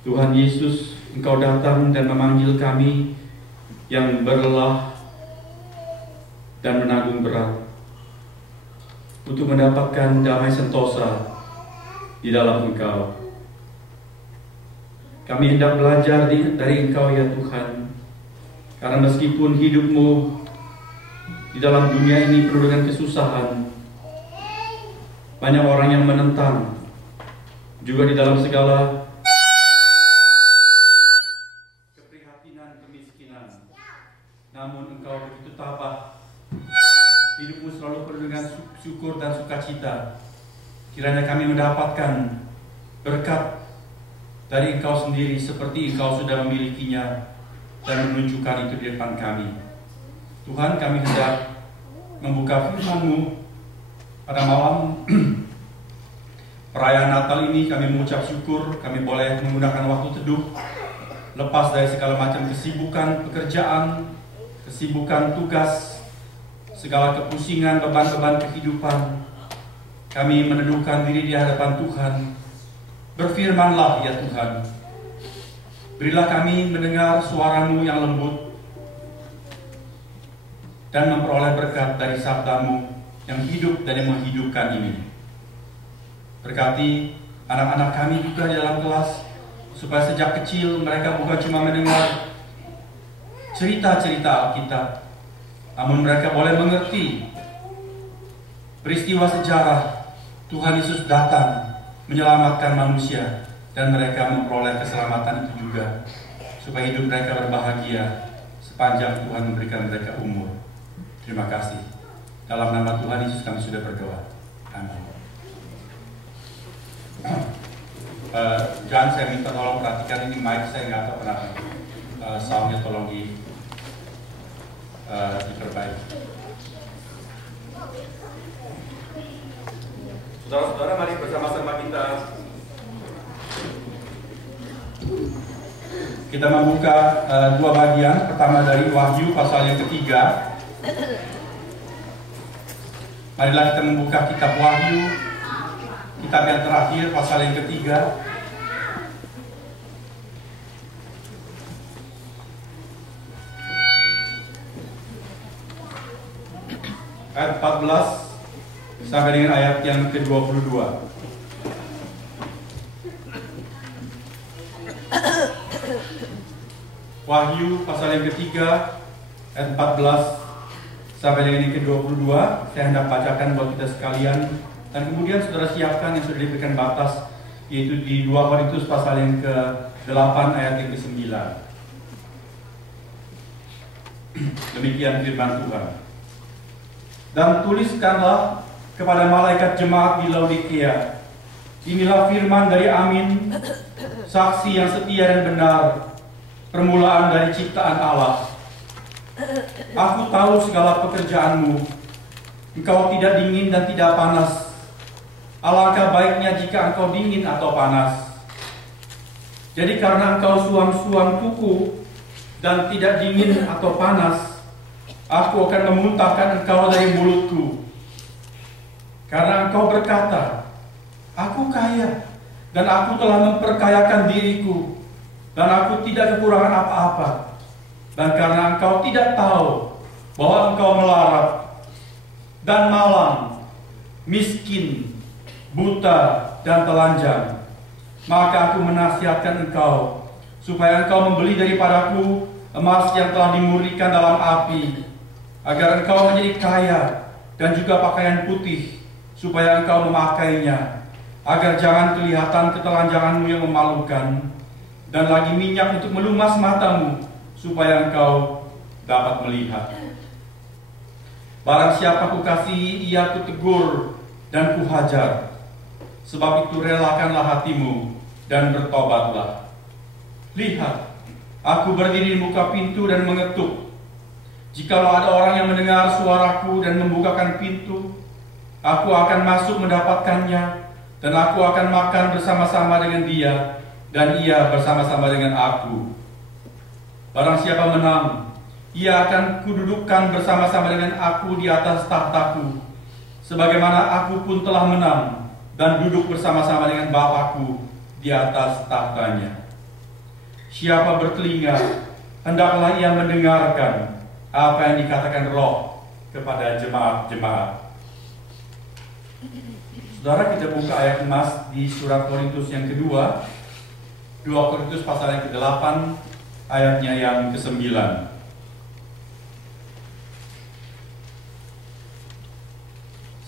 Tuhan Yesus, Engkau datang dan memanggil kami yang berlelah dan menanggung berat untuk mendapatkan damai sentosa di dalam Engkau. Kami hendak belajar dari Engkau ya Tuhan, karena meskipun hidupmu di dalam dunia ini penuh dengan kesusahan, banyak orang yang menentang, juga di dalam segala keprihatinan, kemiskinan. Namun Engkau begitu tabah, hidupmu selalu penuh dengan syukur dan sukacita. Kiranya kami mendapatkan berkat dari Engkau sendiri seperti Engkau sudah memilikinya dan menunjukkan itu di depan kami. Tuhan, kami hendak membuka firman-Mu pada malam perayaan Natal ini. Kami mengucap syukur, kami boleh menggunakan waktu teduh, lepas dari segala macam kesibukan pekerjaan, kesibukan tugas, segala kepusingan, beban-beban kehidupan. Kami meneduhkan diri di hadapan Tuhan. Berfirmanlah ya Tuhan. Berilah kami mendengar suara-Mu yang lembut dan memperoleh berkat dari sabda-Mu yang hidup dan yang menghidupkan ini. Berkati anak-anak kami juga di dalam kelas, supaya sejak kecil mereka bukan cuma mendengar cerita-cerita Alkitab, namun mereka boleh mengerti peristiwa sejarah Tuhan Yesus datang menyelamatkan manusia, dan mereka memperoleh keselamatan itu juga, supaya hidup mereka berbahagia sepanjang Tuhan memberikan mereka umur. Terima kasih. Dalam nama Tuhan Yesus kami sudah berdoa. Amin. Jangan saya minta tolong perhatikan ini mic, saya nggak tahu kenapa soundnya tolong diperbaiki. Saudara-saudara, mari bersama-sama kita membuka dua bagian. Pertama dari Wahyu pasal yang ketiga. Marilah kita membuka kitab Wahyu, kitab yang terakhir, pasal yang ketiga. Ayat 14 sampai dengan ayat yang ke-22. Wahyu pasal yang ketiga, ayat 14 sampai dengan yang ke-22. Saya hendak bacakan buat kita sekalian, dan kemudian saudara siapkan yang sudah diberikan batas, yaitu di 2 Korintus pasal yang ke-8 ayat yang ke-9. Demikian firman Tuhan. Dan tuliskanlah kepada malaikat jemaat di Laodikia, inilah firman dari Amin, saksi yang setia dan benar, permulaan dari ciptaan Allah. Aku tahu segala pekerjaanmu, engkau tidak dingin dan tidak panas. Alangkah baiknya jika engkau dingin atau panas. Jadi karena engkau suam-suam kuku dan tidak dingin atau panas, aku akan memuntahkan engkau dari mulutku. Karena engkau berkata, aku kaya, dan aku telah memperkayakan diriku, dan aku tidak kekurangan apa-apa. Dan karena engkau tidak tahu bahwa engkau melarat dan malang, miskin, buta, dan telanjang, maka aku menasihatkan engkau, supaya engkau membeli daripadaku emas yang telah dimurnikan dalam api, agar engkau menjadi kaya, dan juga pakaian putih, supaya engkau memakainya, agar jangan kelihatan ketelanjanganmu yang memalukan, dan lagi minyak untuk melumas matamu, supaya engkau dapat melihat. Barang siapa kukasihi, ia kutegur dan kuhajar. Sebab itu relakanlah hatimu dan bertobatlah. Lihat, aku berdiri di muka pintu dan mengetuk. Jikalau ada orang yang mendengar suaraku dan membukakan pintu, aku akan masuk mendapatkannya, dan aku akan makan bersama-sama dengan dia, dan ia bersama-sama dengan aku. Barang siapa menang, ia akan kududukkan bersama-sama dengan aku di atas tahtaku, sebagaimana aku pun telah menang dan duduk bersama-sama dengan Bapakku di atas tahtanya. Siapa bertelinga, hendaklah ia mendengarkan apa yang dikatakan Roh kepada jemaat-jemaat. Saudara, kita buka ayat emas di surat Korintus yang kedua, 2 Korintus pasal yang ke-8, ayatnya yang ke-9.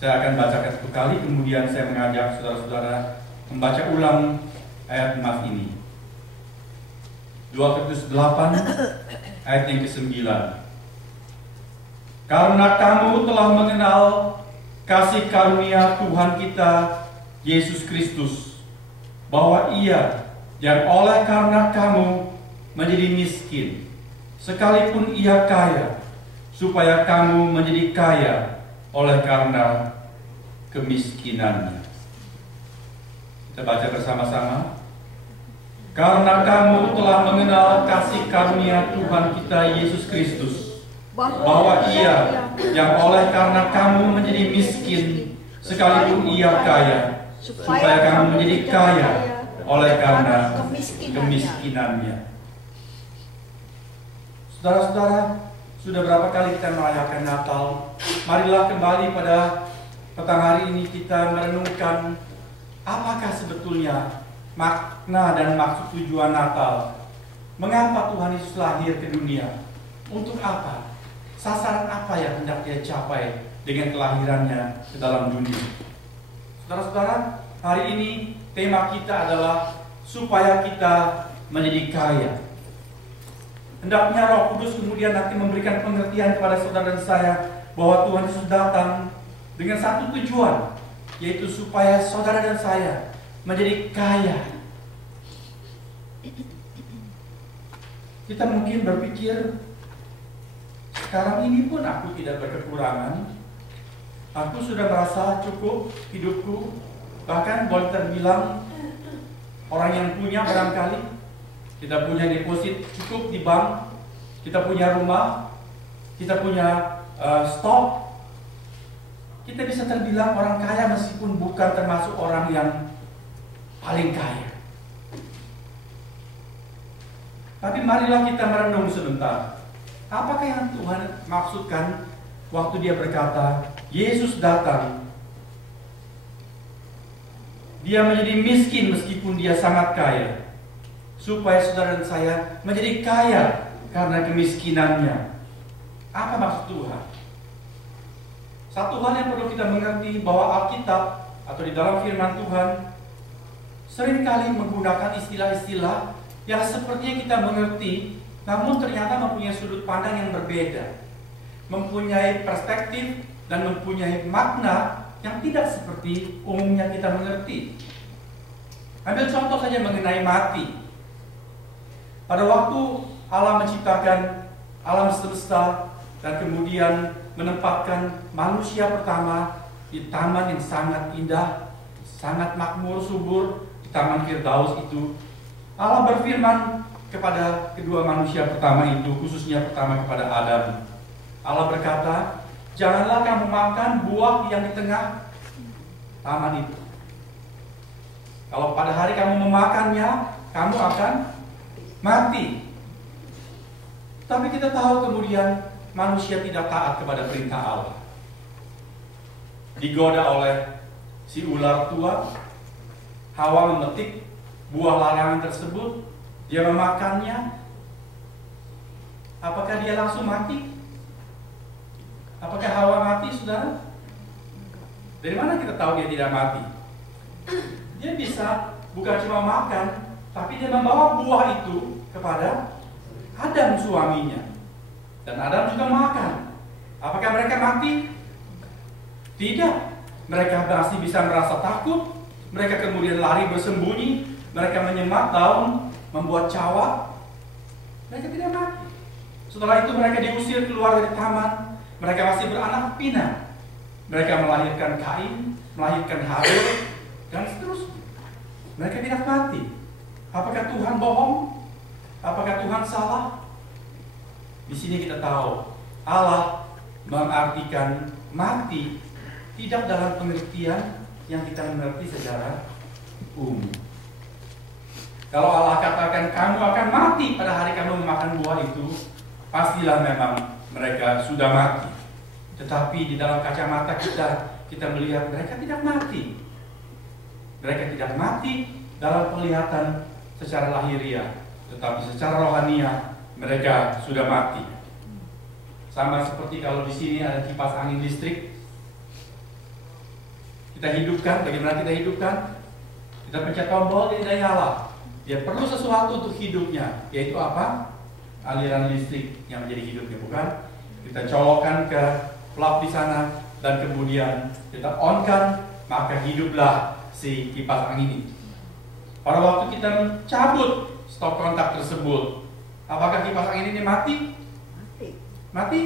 Saya akan bacakan satu kali, kemudian saya mengajak saudara-saudara membaca ulang ayat emas ini. 2 Korintus 8 ayat yang ke-9. Karena kamu telah mengenal kasih karunia Tuhan kita Yesus Kristus, bahwa Ia yang oleh karena kamu menjadi miskin, sekalipun Ia kaya, supaya kamu menjadi kaya oleh karena kemiskinannya. Kita baca bersama-sama. Karena kamu telah mengenal kasih karunia Tuhan kita Yesus Kristus, bahwa Ia yang oleh karena kamu menjadi miskin, sekalipun Ia kaya, supaya kamu menjadi kaya oleh karena kemiskinannya. Saudara-saudara, sudah berapa kali kita merayakan Natal? Marilah kembali pada petang hari ini kita merenungkan apakah sebetulnya makna dan maksud tujuan Natal. Mengapa Tuhan Yesus lahir ke dunia? Untuk apa? Sasaran apa yang hendak Dia capai dengan kelahirannya ke dalam dunia? Saudara-saudara, hari ini tema kita adalah supaya kita menjadi kaya. Hendaknya Roh Kudus kemudian nanti memberikan pengertian kepada saudara dan saya bahwa Tuhan Yesus datang dengan satu tujuan, yaitu supaya saudara dan saya menjadi kaya. Kita mungkin berpikir, sekarang ini pun aku tidak berkekurangan. Aku sudah merasa cukup hidupku. Bahkan boleh terbilang orang yang punya barangkali, kita punya deposit cukup di bank, kita punya rumah, kita punya stok. Kita bisa terbilang orang kaya meskipun bukan termasuk orang yang paling kaya. Tapi marilah kita merenung sebentar. Apakah yang Tuhan maksudkan waktu Dia berkata, Yesus datang, Dia menjadi miskin meskipun Dia sangat kaya, supaya saudara dan saya menjadi kaya karena kemiskinannya. Apa maksud Tuhan? Satu hal yang perlu kita mengerti, bahwa Alkitab atau di dalam firman Tuhan seringkali menggunakan istilah-istilah yang sepertinya kita mengerti, namun ternyata mempunyai sudut pandang yang berbeda, mempunyai perspektif dan mempunyai makna yang tidak seperti umumnya kita mengerti. Ambil contoh saja mengenai mati. Pada waktu Allah menciptakan alam semesta dan kemudian menempatkan manusia pertama di taman yang sangat indah, sangat makmur, subur, di Taman Firdaus itu, Allah berfirman kepada kedua manusia pertama itu, khususnya pertama kepada Adam. Allah berkata, janganlah kamu makan buah yang di tengah taman itu. Kalau pada hari kamu memakannya, kamu akan mati. Tapi kita tahu kemudian manusia tidak taat kepada perintah Allah. Digoda oleh si ular tua, Hawa memetik buah larangan tersebut, dia memakannya. Apakah dia langsung mati? Apakah Hawa mati, saudara? Dari mana kita tahu dia tidak mati? Dia bisa bukan cuma makan, tapi dia membawa buah itu kepada Adam suaminya. Dan Adam juga makan. Apakah mereka mati? Tidak. Mereka masih bisa merasa takut. Mereka kemudian lari bersembunyi. Mereka menyemat daun, membuat cawat. Mereka tidak mati. Setelah itu mereka diusir keluar dari taman. Mereka masih beranak pinak. Mereka melahirkan Kain, melahirkan Habil, dan seterusnya. Mereka tidak mati. Apakah Tuhan bohong? Apakah Tuhan salah? Di sini kita tahu Allah mengartikan mati tidak dalam pengertian yang kita mengerti secara umum. Kalau Allah katakan kamu akan mati pada hari kamu memakan buah itu, pastilah memang mereka sudah mati. Tetapi di dalam kacamata kita melihat mereka tidak mati. Mereka tidak mati dalam penglihatan secara lahiriah, tetapi secara rohania mereka sudah mati. Sama seperti kalau di sini ada kipas angin listrik, kita hidupkan. Bagaimana kita hidupkan? Kita pencet tombol, dia tidak nyala. Dia perlu sesuatu untuk hidupnya, yaitu apa? Aliran listrik yang menjadi hidupnya, bukan? Kita colokkan ke plug di sana dan kemudian kita on-kan, maka hiduplah si kipas angin ini. Pada waktu kita mencabut stop kontak tersebut, apakah kipas angin ini mati? Mati?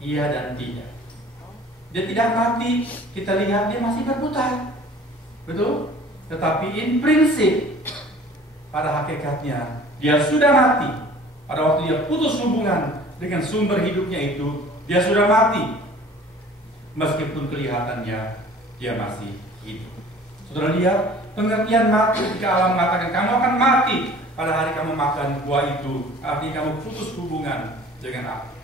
Iya dan tidak. Dia tidak mati, kita lihat dia masih berputar. Betul? Tetapi in prinsip, pada hakikatnya dia sudah mati. Pada waktu dia putus hubungan dengan sumber hidupnya itu, dia sudah mati. Meskipun kelihatannya dia masih hidup. Saudara lihat, pengertian mati ketika Allah mengatakan kamu akan mati pada hari kamu makan buah itu, artinya kamu putus hubungan dengan apa?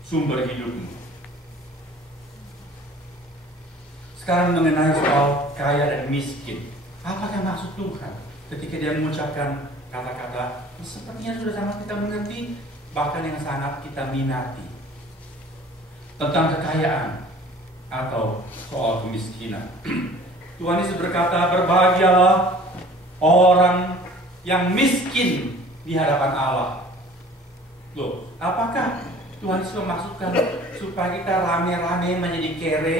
Sumber hidupmu. Sekarang mengenai soal kaya dan miskin, apakah maksud Tuhan ketika dia mengucapkan kata-kata sepertinya sudah sangat kita mengerti, bahkan yang sangat kita minati, tentang kekayaan atau soal kemiskinan? Tuhan Yesus berkata, berbahagialah orang yang miskin di hadapan Allah. Loh, apakah Tuhan Yesus memaksudkan supaya kita rame-rame menjadi kere,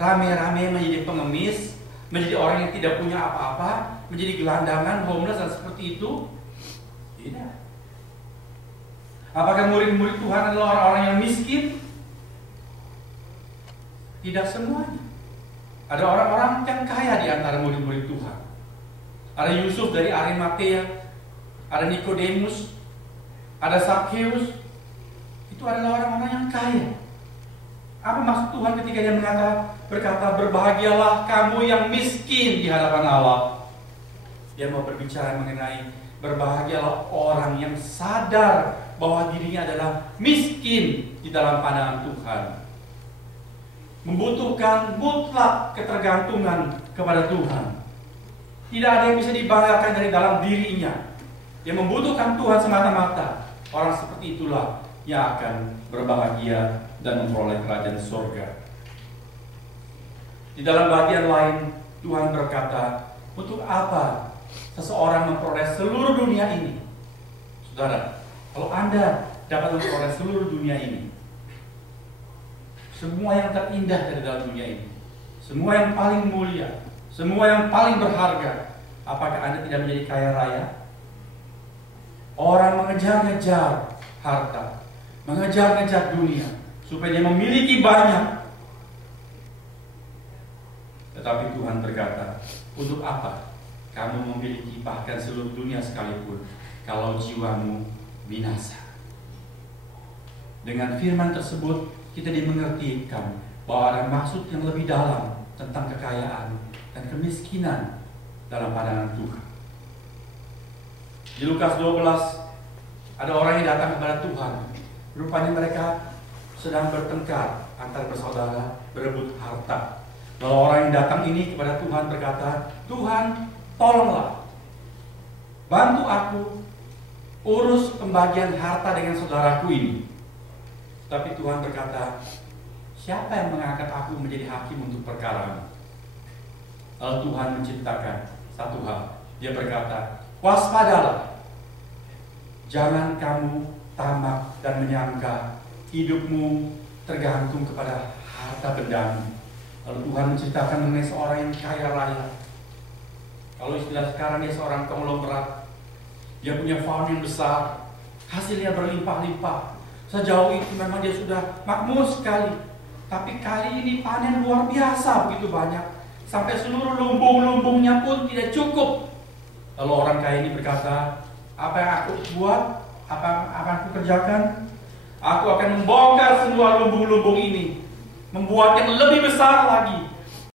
rame-rame menjadi pengemis, menjadi orang yang tidak punya apa-apa, menjadi gelandangan, homeless dan seperti itu? Tidak. Apakah murid-murid Tuhan adalah orang-orang yang miskin? Tidak semuanya. Ada orang-orang yang kaya di antara murid-murid Tuhan. Ada Yusuf dari Arimatea, ada Nikodemus, ada Zakheus. Itu adalah orang-orang yang kaya. Apa maksud Tuhan ketika dia berkata berbahagialah kamu yang miskin di hadapan Allah? Dia mau berbicara mengenai berbahagialah orang yang sadar bahwa dirinya adalah miskin di dalam pandangan Tuhan, membutuhkan mutlak ketergantungan kepada Tuhan. Tidak ada yang bisa dibanggakan dari dalam dirinya. Dia membutuhkan Tuhan semata-mata. Orang seperti itulah yang akan berbahagia dan memperoleh kerajaan surga. Di dalam bagian lain, Tuhan berkata, untuk apa seseorang memperoleh seluruh dunia ini? Saudara, kalau Anda dapat memperoleh seluruh dunia ini, semua yang terindah dari dalam dunia ini, semua yang paling mulia, semua yang paling berharga, apakah Anda tidak menjadi kaya raya? Orang mengejar-ngejar harta, mengejar-ngejar dunia, supaya dia memiliki banyak. Tetapi Tuhan berkata, untuk apa kamu memiliki bahkan seluruh dunia sekalipun, kalau jiwamu binasa? Dengan firman tersebut, kita dimengertikan bahwa ada maksud yang lebih dalam tentang kekayaan dan kemiskinan dalam pandangan Tuhan. Di Lukas 12, ada orang yang datang kepada Tuhan. Rupanya mereka sedang bertengkar antar bersaudara, berebut harta. Lalu orang yang datang ini kepada Tuhan berkata, Tuhan, tolonglah, bantu aku urus pembagian harta dengan saudaraku ini. Tapi Tuhan berkata, siapa yang mengangkat aku menjadi hakim untuk perkara? Lalu Tuhan menciptakan satu hal. Dia berkata, waspadalah, jangan kamu tamak dan menyangka hidupmu tergantung kepada harta bendamu. Lalu Tuhan menciptakan mengenai seorang yang kaya raya. Kalau istilah sekarang dia seorang konglomerat. Dia punya farm yang besar, hasilnya berlimpah-limpah. Sejauh itu memang dia sudah makmur sekali. Tapi kali ini panen luar biasa, begitu banyak, sampai seluruh lumbung-lumbungnya pun tidak cukup. Lalu orang kaya ini berkata, apa yang aku buat, apa yang aku kerjakan, aku akan membongkar semua lumbung-lumbung ini, membuat yang lebih besar lagi,